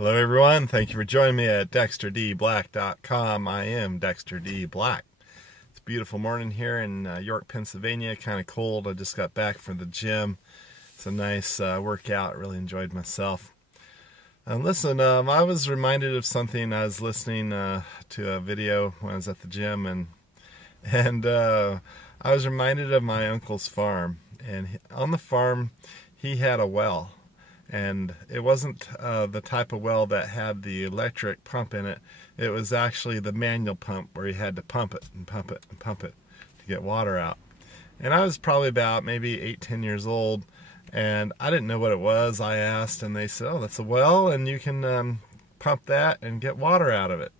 Hello, everyone. Thank you for joining me at dexterdblack.com. I am Dexter D. Black. It's a beautiful morning here in York, Pennsylvania. Kind of cold. I just got back from the gym. It's a nice workout. Really enjoyed myself. Listen, I was reminded of something. I was listening to a video when I was at the gym, and I was reminded of my uncle's farm. And on the farm, he had a well. And it wasn't the type of well that had the electric pump in it. It was actually the manual pump where you had to pump it and pump it and pump it to get water out. And I was probably about maybe 8-10 years old, and I didn't know what it was. I asked, and they said, "Oh, that's a well, and you can pump that and get water out of it."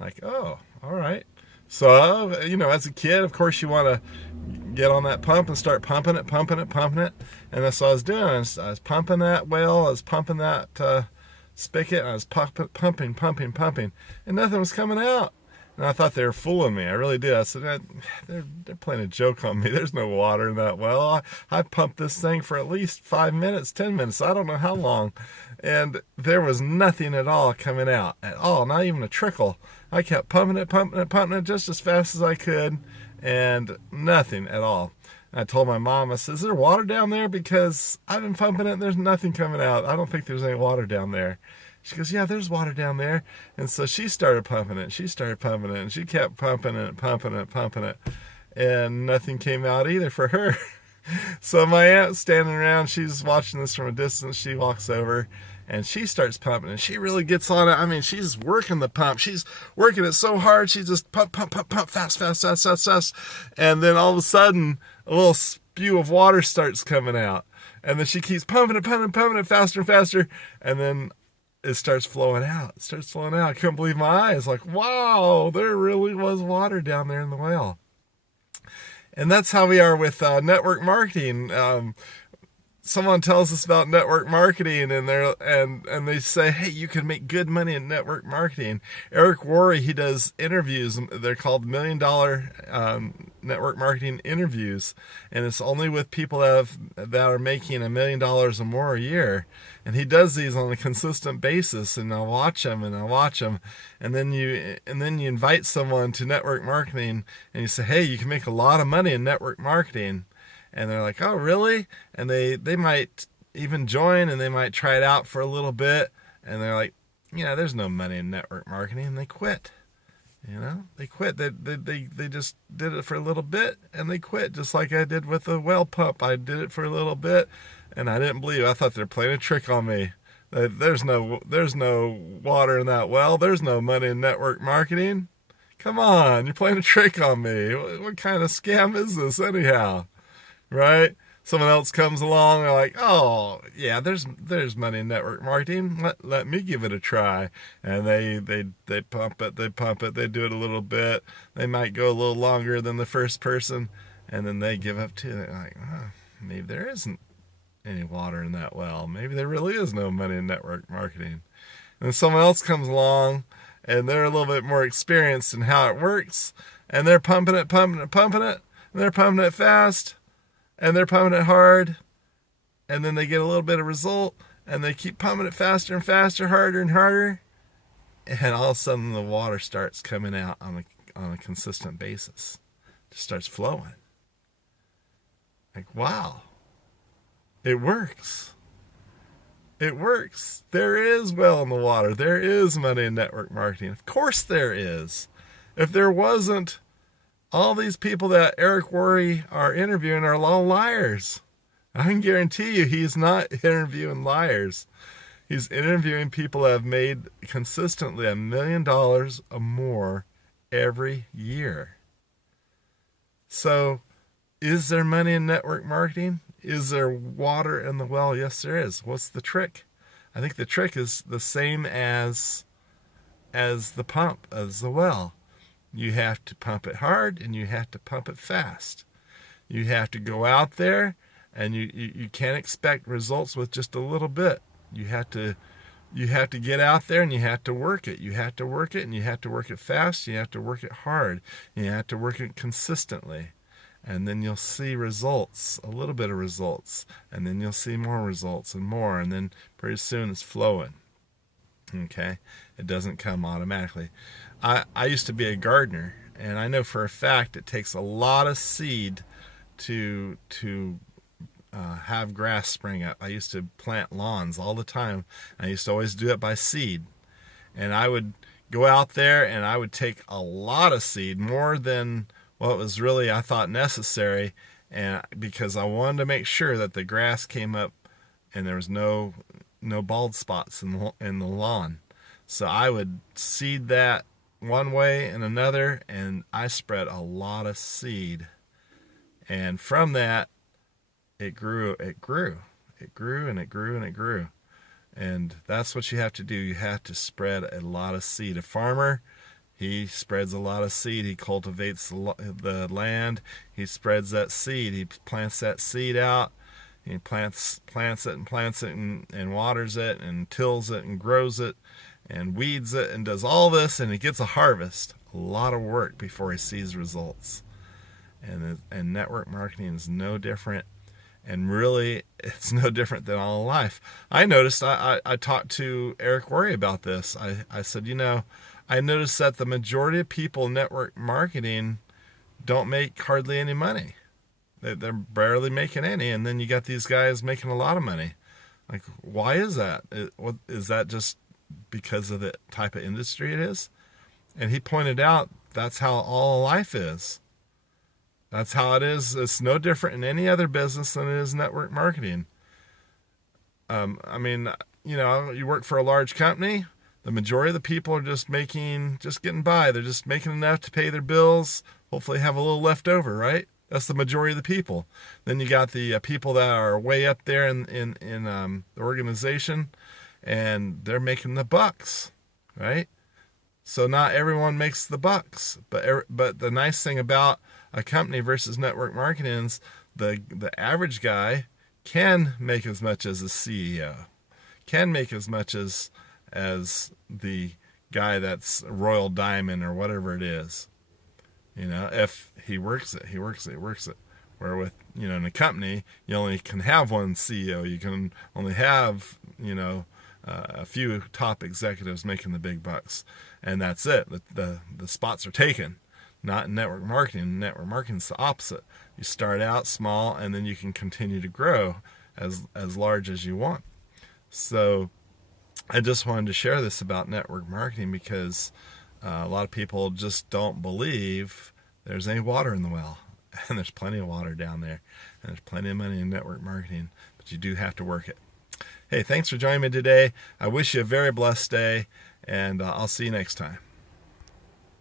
Like, oh, all right. So, as a kid, of course, you want to get on that pump and start pumping it. And that's what I was doing. I was pumping that well. I was pumping that spigot. I was pumping. And nothing was coming out. And I thought they were fooling me. I really did. I said, they're playing a joke on me. There's no water in that well. I pumped this thing for at least 5 minutes, 10 minutes. I don't know how long. And there was nothing at all coming out. At all. Not even a trickle. I kept pumping it just as fast as I could. And nothing at all. And I told my mom, I said, "Is there water down there? Because I've been pumping it and there's nothing coming out. I don't think there's any water down there." She goes, "Yeah, there's water down there." And so she started pumping it. And she kept pumping it. And nothing came out either for her. So my aunt's standing around. She's watching this from a distance. She walks over and she starts pumping, and she really gets on it. I mean, she's working the pump. She's working it so hard. She just pump, fast. And then all of a sudden, a little spew of water starts coming out. And then she keeps pumping it faster and faster. And then it starts flowing out. I couldn't believe my eyes. Like, wow, there really was water down there in the well. And that's how we are with network marketing. Someone tells us about network marketing, and they say, "Hey, you can make good money in network marketing." Eric Worre, he does interviews. They're called $1 Million network marketing interviews, and it's only with people that are making $1 million or more a year. And he does these on a consistent basis, and I'll watch them, and then you invite someone to network marketing, and you say, "Hey, you can make a lot of money in network marketing." And they're like, "Oh, really?" And they might even join, and they might try it out for a little bit. And they're like, "There's no money in network marketing." And they quit. They quit. They just did it for a little bit, and they quit. Just like I did with the well pump. I did it for a little bit, and I didn't believe it. I thought they were playing a trick on me. There's no water in that well. There's no money in network marketing. Come on, you're playing a trick on me. What kind of scam is this anyhow? Right? Someone else comes along, they're like, "Oh, yeah, there's money in network marketing. Let me give it a try." And they pump it, they do it a little bit. They might go a little longer than the first person, and then they give up too. They're like, maybe there isn't any water in that well. Maybe there really is no money in network marketing. And then someone else comes along, and they're a little bit more experienced in how it works, and they're pumping it, and they're pumping it fast. And they're pumping it hard, and then they get a little bit of result, and they keep pumping it faster and faster, harder and harder, and all of a sudden the water starts coming out on a consistent basis. It just starts flowing. Like, wow, it works. It works. There is well in the water. There is money in network marketing. Of course there is. If there wasn't, all these people that Eric Worre are interviewing are all liars. I can guarantee you he's not interviewing liars. He's interviewing people that have made consistently $1 million or more every year. So, is there money in network marketing? Is there water in the well? Yes, there is. What's the trick? I think the trick is the same as the pump, as the well. You have to pump it hard, and you have to pump it fast. You have to go out there, and you can't expect results with just a little bit. You have to get out there, and you have to work it. You have to work it, and you have to work it fast. You have to work it hard. And you have to work it consistently. And then you'll see results, a little bit of results. And then you'll see more results and more. And then pretty soon it's flowing. Okay, it doesn't come automatically. I used to be a gardener, and I know for a fact it takes a lot of seed to have grass spring up. I used to plant lawns all the time. I used to always do it by seed, and I would go out there and I would take a lot of seed, more than what was really I thought necessary, and because I wanted to make sure that the grass came up and there was no bald spots in the lawn. So I would seed that one way and another, and I spread a lot of seed. And from that, it grew, it grew, it grew, and it grew, and it grew. And that's what you have to do. You have to spread a lot of seed. A farmer, he spreads a lot of seed. He cultivates the land. He spreads that seed. He plants that seed out. He plants it and waters it and tills it and grows it and weeds it and does all this, and he gets a harvest. A lot of work before he sees results. And network marketing is no different. And really, it's no different than all life. I noticed, I talked to Eric Worre about this. I said, I noticed that the majority of people in network marketing don't make hardly any money. They're barely making any, and then you got these guys making a lot of money. Like, why is that? Is that just because of the type of industry it is? And he pointed out that's how all life is. That's how it is. It's no different in any other business than it is network marketing. You work for a large company. The majority of the people are just getting by. They're just making enough to pay their bills. Hopefully have a little left over, right? That's the majority of the people. Then you got the people that are way up there in the organization, and they're making the bucks, right? So not everyone makes the bucks, but the nice thing about a company versus network marketing is the average guy can make as much as the CEO, can make as much as the guy that's Royal Diamond or whatever it is. If he works it. Where with, in a company, you only can have one CEO. You can only have, a few top executives making the big bucks. And that's it. The spots are taken. Not in network marketing. Network marketing is the opposite. You start out small, and then you can continue to grow as large as you want. So I just wanted to share this about network marketing because a lot of people just don't believe there's any water in the well. And there's plenty of water down there. And there's plenty of money in network marketing. But you do have to work it. Hey, thanks for joining me today. I wish you a very blessed day. And I'll see you next time.